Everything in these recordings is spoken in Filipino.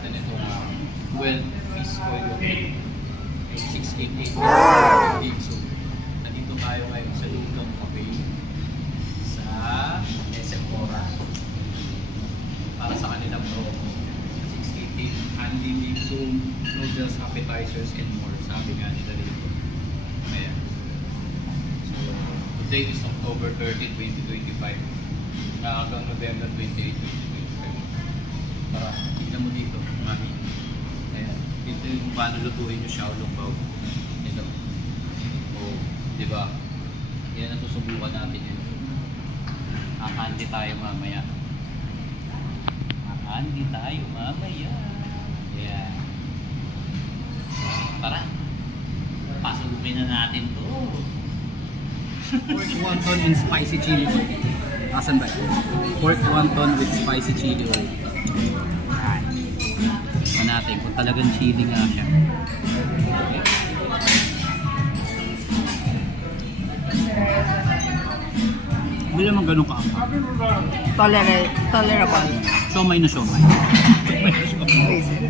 natin itong uh, 12 piece coil yung 688 gig. So, nandito tayo ngayon sa Lugong Cafe sa SM para sa kanilang promo. 688 handy big zoom, noodles, appetizers, and more. Sabi nga nila dito. Ayan. So, today is October 30, 2025. Na hanggang November 28, 2025. Para tingnan mo dito, mami. Ayan. Dito yung paano lutuin yung Shaolong Bao. Ito. Oh, di ba? Yan ang susubukan natin yun. Kakandi tayo mamaya. Kakandi tayo mamaya. Yeah. Tara. Pasukin na natin to. Pork wonton in spicy chili oil. Asan ba? Pork wonton with spicy chili oil. Natin kung talagang chili nga siya. Hindi naman ganun kaangka. Tolerate, tolerable. Siomay na siomay.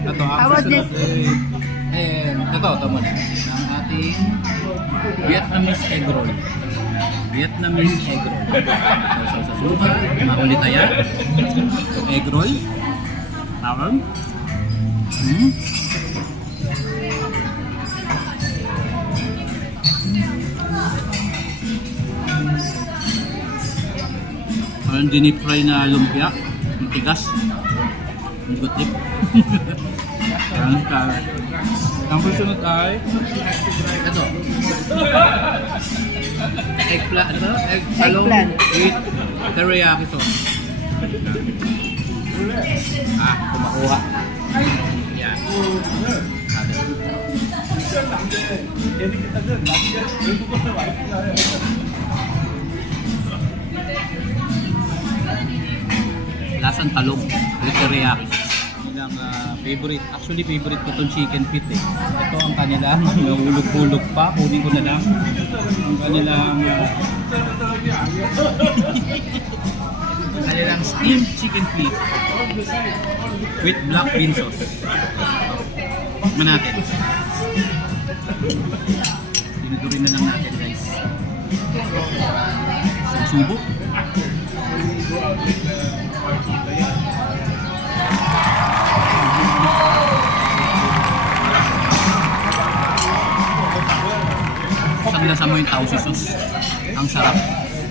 Ito, How about susunod this? eh, eh, ito, ito muna. Ang ating Vietnamese egg roll. Vietnamese egg roll. So, sa suka, maulit ayan. So, egg roll. Tawag. Hmm. Parang dinip-fry na lumpia. Matigas. Ang gutip. Parang ka. Ang susunod ay ito. Eggplant, ano? Egg Eggplant. with teriyaki sauce. Ah, kumakuha. Sabi. Lasang talong with teriyaki sauce. Nilang ah, favorite, actually favorite ko tong chicken feet eh. Ito ang kanilang nahulog-hulog pa, kunin ko na lang. Ang kanilang ah, kanilang steamed chicken feet with black bean sauce. Tikman natin. Dinudurin na lang natin guys. Subo. Isang lasa mo yung tausi sauce. Ang sarap.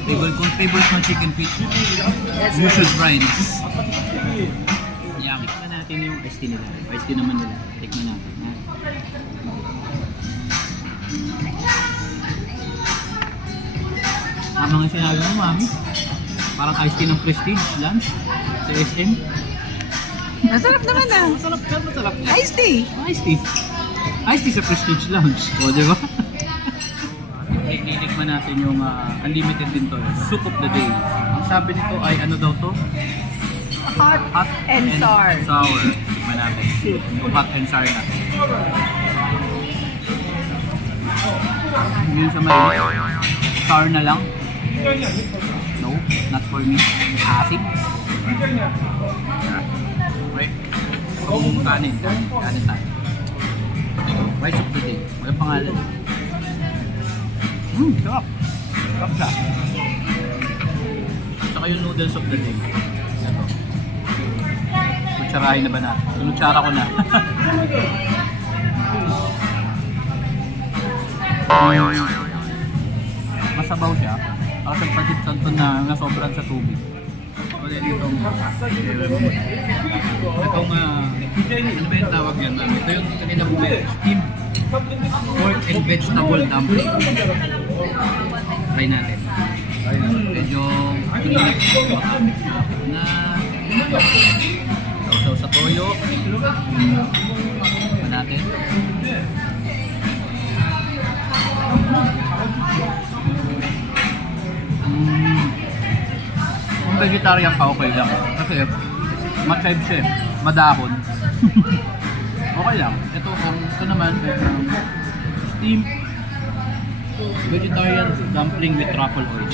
Favorite ko, favorite ng chicken feet. You should try this. Natin yung iced nila. Iced naman nila. Tikman natin. Tama nga sinabi mo, mami. Parang iced tea ng prestige lunch sa SM. Masarap naman ah. Masarap ka, masarap ka. Iced tea. Iced tea. Iced tea sa Prestige Lounge. O, di ba? Titikman natin yung ah, unlimited din to. Soup of the day. Ang sabi nito ay ano daw to? Hot, Hot and sour. Sour. Tikman natin. Yung hot and sour natin. Yun sa may sour na lang. No, not for me. Asin. Okay. Kung kanin, kanin tayo. Rice of the day. Walang pangalan. Hmm, sarap. Sarap siya. Saka yung noodles of the day. Ito. Kutsarahin na ba na? Sinutsara ko na. Masabaw siya. Para sa pagkit santo na nasobran sa tubig. Ulit itong itong uh, ano ba yung tawag yan ma'am? Ito yung kanilang steamed pork and vegetable dumpling. Try natin. Medyo na sausaw sa toyo. Ano natin? Mm, vegetarian ka, okay lang. Kasi matchive siya eh. Madahon. okay lang. Ito, ang ito naman, um, steamed vegetarian dumpling with truffle oil.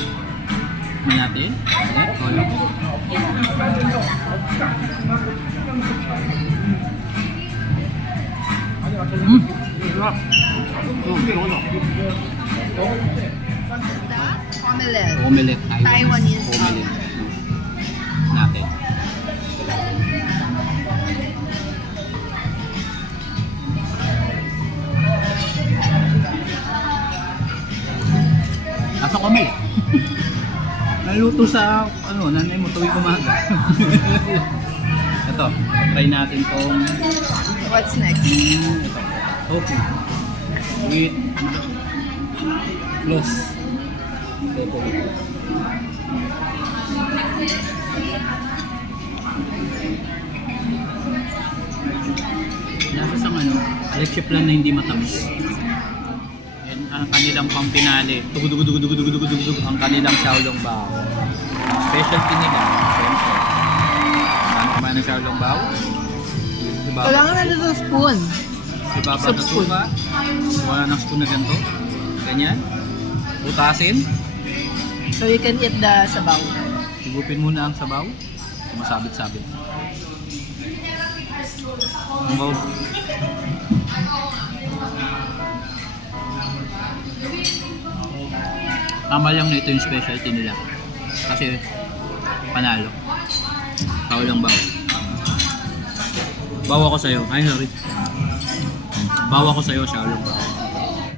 Tignan natin. Ayan, toyo. Hmm. Sarap. Oh, ito ko Omelette. Omelette. Taiwanese Omelette. Nasa omelette. Naluto sa, ano, nanay mo tuwing umaga. Ito, try natin tong What's next? ito, tofu. With plus tofu. Nasa sa ano, electric plan na hindi matamis. Ang kanilang pampinali. Tugudugudugudugudugudugudug ang kanilang Xiaolong Bao. Specialty nila, siyempre. Ano kumain ng Xiaolong Bao? Kailangan na dito sa spoon. Ibaba sa suka. Wala ng spoon na ganito. Ganyan. Butasin. So you can eat the sabaw. Higupin muna ang sabaw. Masabit-sabit. Ang baw. Tama lang na ito yung specialty nila. Kasi panalo. Bawa lang bawa. Bawa ko sa'yo. Ay, sorry. Bawa ko sa'yo, shallow.